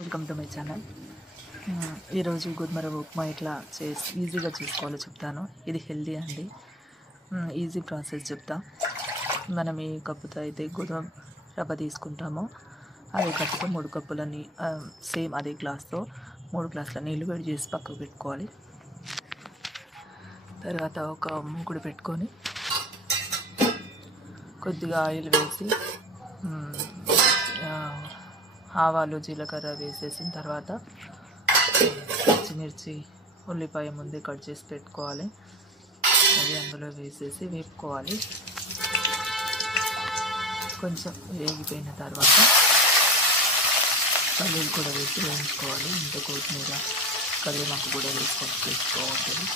Welcome to my channel. ఈరోజు గోధుమ రవ్వ ఉప్మా ఎట్లా ఈజీగా చేసుకోవాలో చెప్తాను. ఇది హెల్దీ అండి. ఈజీ ప్రాసెస్ చెప్తా. మనం ఏ కప్పుతో అయితే గోధుమ రవ్వ తీసుకుంటామో అదే కప్పుతో 3 కప్పులని సేమ్ అదే గ్లాస్తో 3 గ్లాసుల నీళ్ళు వేడి చేసి పక్కకు పెట్టుకోవాలి. తర్వాత ఒక మూకుడు పెట్టుకొని కొద్దిగా ఆయిల్ వేసి ఆవాలు జీలకర్ర వేసేసిన తర్వాత పచ్చిమిర్చి ఉల్లిపాయ ముందే కట్ చేసి పెట్టుకోవాలి. అది అందులో వేసేసి వేపుకోవాలి. కొంచెం వేగిపోయిన తర్వాత పల్లీలు కూడా వేసి వేయించుకోవాలి. ఇంత కొత్తిమీర కరివేపాకు కూడా వేసుకొని చేసుకోవాలి.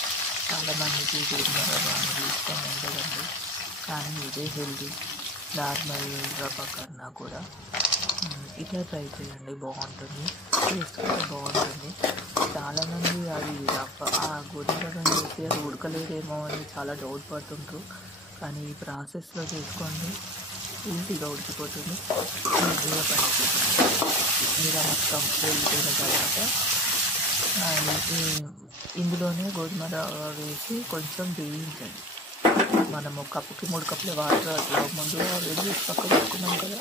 చాలామందికి గోధుమ రవ్వ అనేది ఇష్టం ఉండదండి, కానీ ఇదే హెల్దీ. నార్మల్ రవ్వ కన్నా కూడా ఇట్లా ట్రై చేయండి, బాగుంటుంది. టేస్ట్ కూడా బాగుంటుంది. చాలామంది అది రవ్వ గోధుమ రవ్వని వేసి అది ఉడకలేదేమో అని చాలా డౌట్ పడుతుంటారు, కానీ ఈ ప్రాసెస్లో చేసుకోండి, ఈజీగా ఉడికిపోతుంది, ఈజీగా పనిపోతుంది. ఇలా మొత్తం వేగిపోయిన తర్వాత ఇందులోనే గోధుమ రవ్వ వేసి కొంచెం వేయించండి. మనము కప్పుకి 3 కప్పుల వాటర్ అట్లా ముందుగా వేడి చేసి పక్కన పెట్టుకున్నాం కదా,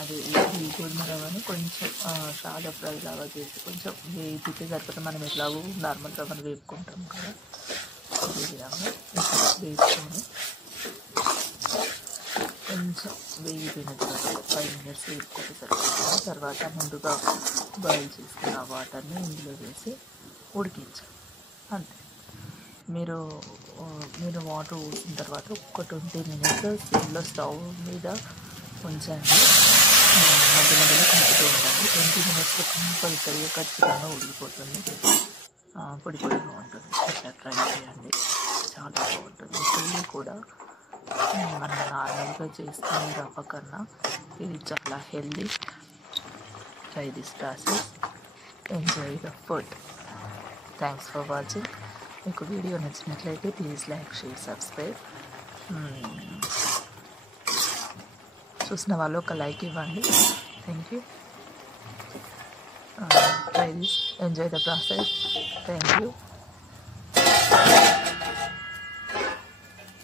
అది ఈ గోధుమ రవ్వని కొంచెం షాలో ఫ్రై లాగా చేసి కొంచెం వేగితే సరిపోతే మనం ఎట్లాగో నార్మల్ రవ్వను వేపుకుంటాం కదా, అదే విధంగా వేసుకొని కొంచెం వేగిపోయిన తర్వాత 5 మినిట్స్ వేపుకుంటే సరిపోతుంది. తర్వాత ముందుగా బాయిల్ చేసుకున్న వాటర్ని ఇందులో వేసి ఉడికించాలి. అంతే. మీరు వాటర్ పోసిన తర్వాత ఒక 20 మినిట్స్ సిమ్లో స్టవ్ మీద ఉంచండి. మధ్య మధ్యలో కలుపుతూ ఉండండి. 20 మినిట్స్లో కంపల్సరీగా ఖచ్చితంగా ఉడికిపోతుంది, పొడి పొడిగా ఉంటుంది. ఇట్లా ట్రై చేయండి, చాలా బాగుంటుంది. ఇది కూడా మనం నార్మల్గా చేసుకునే రవ్వ కన్నా ఇది చాలా healthy. Try this process, enjoy the food. Thanks for watching. మీకు వీడియో నచ్చినట్లయితే ప్లీజ్ లైక్, షేర్, సబ్స్క్రైబ్. చూసిన వాళ్ళు ఒక లైక్ ఇవ్వండి. Thank you. Try this, enjoy the process. Thank you.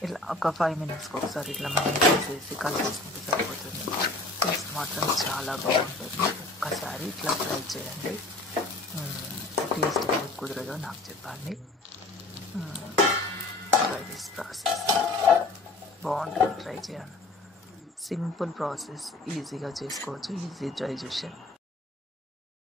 ఇట్లా ఒక 5 మినిట్స్కి ఒకసారి ఇట్లా మనం చేసేసి కలిపేసుకుంటే సరిపోతుంది. టేస్ట్ మాత్రం చాలా బాగుంటుంది. ఒక్కసారి ఇట్లా ట్రై చేయండి. టేస్ట్ ఎందుకు కుదరదో నాకు చెప్పండి. ట్రై దిస్ ప్రాసెస్, బాగుంటుంది. ట్రై చేయండి. సింపుల్ ప్రాసెస్, ఈజీగా చేసుకోవచ్చు. Easy digestion.